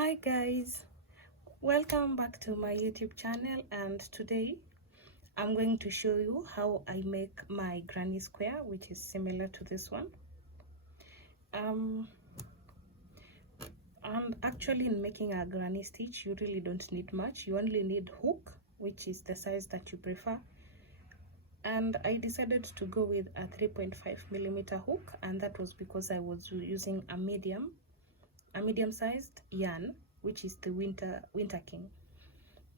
Hi guys, welcome back to my YouTube channel, and today I'm going to show you how I make my granny square, which is similar to this one. And actually, in making a granny stitch, you really don't need much. You only need hook, which is the size that you prefer, and I decided to go with a 3.5mm hook, and that was because I was using a medium-sized yarn, which is the Winter King.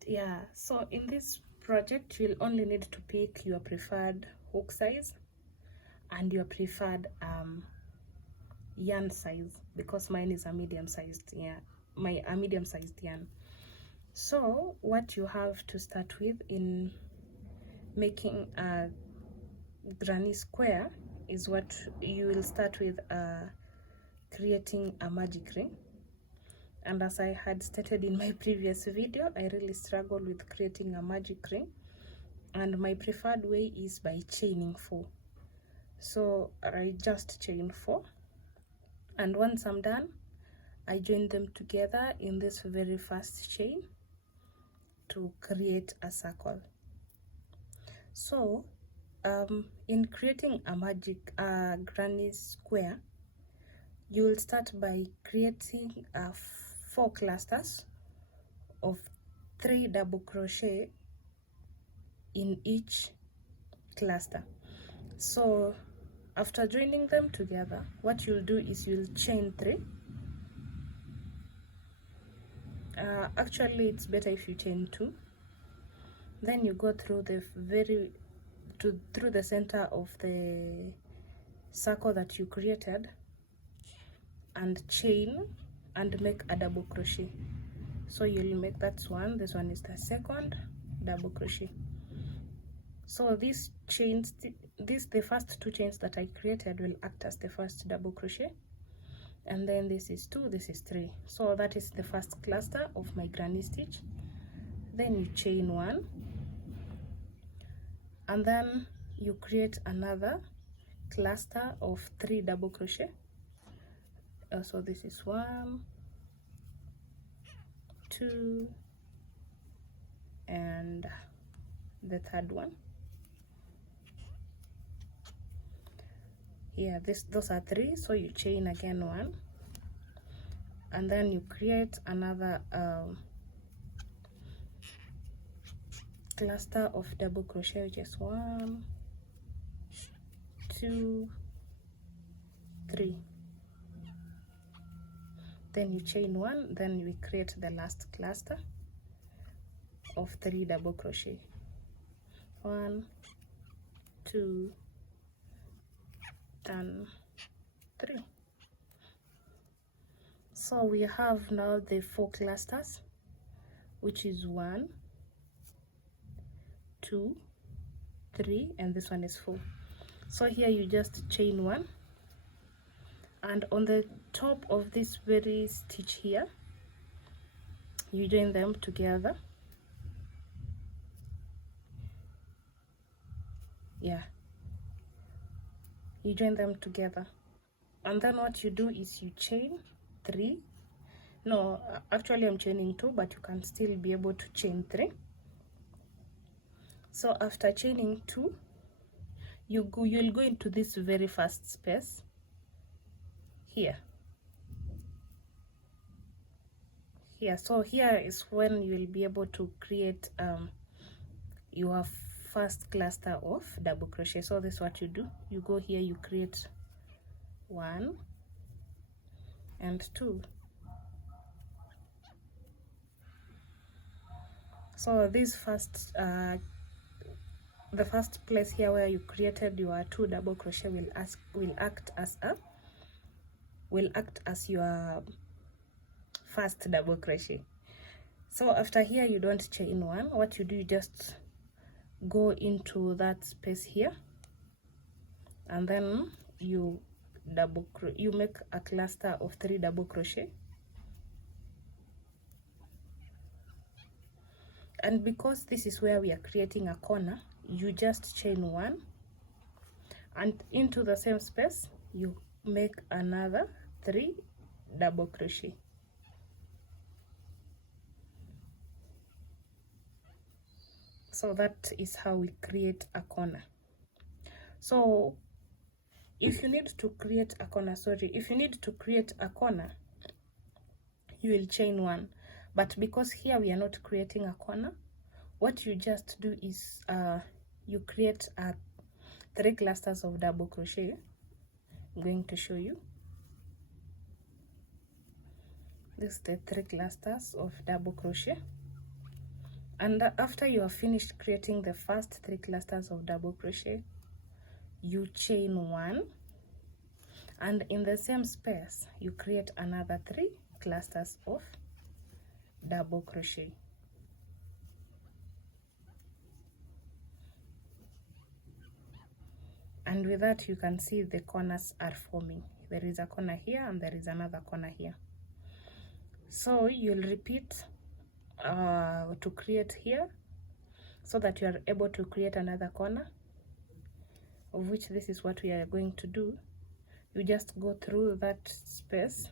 Yeah, so in this project you'll only need to pick your preferred hook size and your preferred yarn size, because mine is a medium-sized, medium-sized yarn. So what you have to start with in making a granny square is what you will start with, creating a magic ring. And as I had stated in my previous video, I really struggled with creating a magic ring, and my preferred way is by chaining 4. So I just chain 4, and once I'm done, I join them together in this very first chain to create a circle. So in creating a granny square, you will start by creating 4 clusters of 3 double crochet in each cluster. So after joining them together, what you'll do is you'll chain 3. Actually, it's better if you chain 2. Then you go through the through the center of the circle that you created and chain and make a double crochet. So you'll make that one. This one is the second double crochet. So these chains, the first 2 chains that I created will act as the first double crochet, and then this is 2, this is 3. So that is the first cluster of my granny stitch. Then you chain 1, and then you create another cluster of 3 double crochet. So this is 1, 2, and the third one. Yeah, those are 3. So you chain again 1, and then you create another cluster of double crochet, which is 1, 2, 3. Then you chain 1, then we create the last cluster of 3 double crochet, 1, 2, and 3. So we have now the 4 clusters, which is 1, 2, 3, and this one is 4. So here you just chain 1, and on the top of this very stitch here, you join them together. Yeah, you join them together, and then what you do is you chain 3. No, actually I'm chaining 2, but you can still be able to chain 3. So after chaining 2, you'll go into this very first space here. So here is when you will be able to create your first cluster of double crochet. So this is what you do. You go here, you create 1 and 2. So this first the first place here where you created your 2 double crochet will act as your first double crochet. So after here, you don't chain 1. What you do, you just go into that space here, and then you make a cluster of 3 double crochet. And because this is where we are creating a corner, you just chain 1, and into the same space you make another 3 double crochet. So that is how we create a corner. So if you need to create a corner, you will chain 1. But because here we are not creating a corner, what you just do is you create 3 clusters of double crochet. I'm going to show you. This is the 3 clusters of double crochet. And after you have finished creating the first 3 clusters of double crochet, you chain 1, and in the same space you create another 3 clusters of double crochet. And with that, you can see the corners are forming. There is a corner here and there is another corner here. So you'll repeat to create here, so that you are able to create another corner, of which this is what we are going to do. You just go through that space,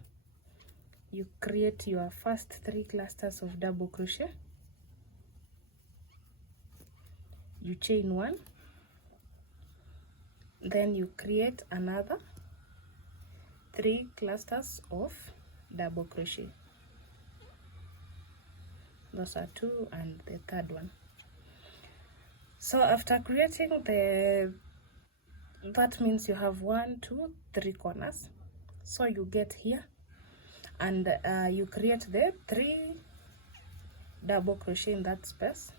you create your first 3 clusters of double crochet, you chain 1, then you create another 3 clusters of double crochet. Those are 2 and the third one. So after creating that means you have 1, 2, 3 corners. So you get here and you create the 3 double crochet in that space.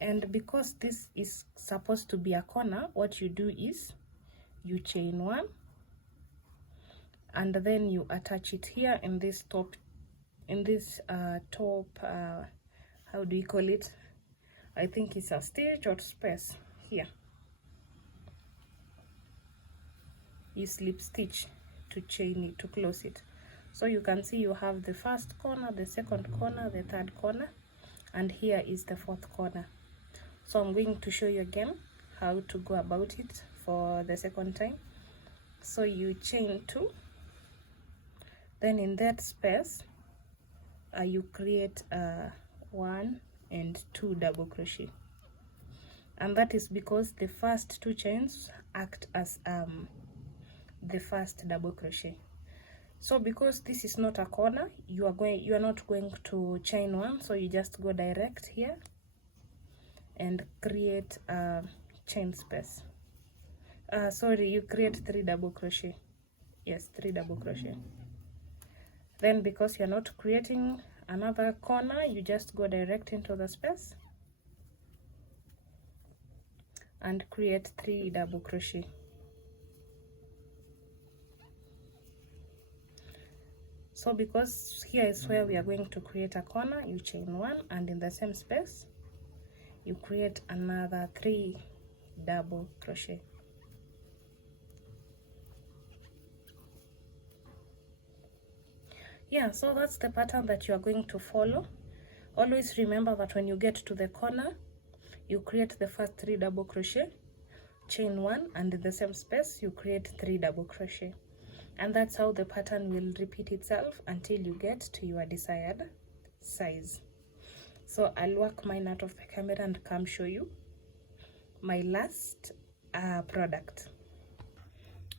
And because this is supposed to be a corner, what you do is you chain 1, and then you attach it here in this top, how do you call it? I think it's a stitch or space here. You slip stitch to chain it, to close it. So you can see you have the first corner, the second corner, the third corner, and here is the 4th corner. So I'm going to show you again how to go about it for the second time. So you chain 2, then in that space you create 1 and 2 double crochet, and that is because the first 2 chains act as the first double crochet. So because this is not a corner, you are not going to chain 1, so you just go direct here and create a chain space. Sorry, you create 3 double crochet. Yes, 3 double crochet. Then because you're not creating another corner, you just go direct into the space and create 3 double crochet. So because here is where we are going to create a corner, you chain 1, and in the same space you create another 3 double crochet. Yeah, so that's the pattern that you are going to follow. Always remember that when you get to the corner, you create the first 3 double crochet, chain 1, and in the same space you create 3 double crochet. And that's how the pattern will repeat itself until you get to your desired size. So I'll work mine out of the camera and come show you my last product.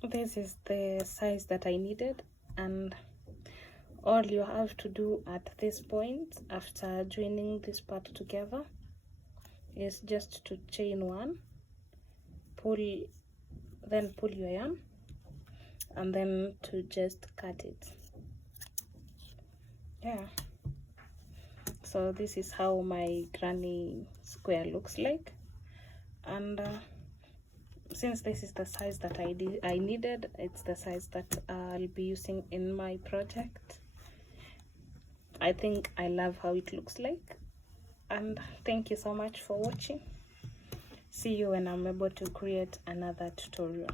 This is the size that I needed, and all you have to do at this point after joining this part together is just to chain 1, then pull your yarn, and then to just cut it. Yeah, so this is how my granny square looks like. And since this is the size that I needed, it's the size that I'll be using in my project. I think I love how it looks like, and thank you so much for watching. See you when I'm able to create another tutorial.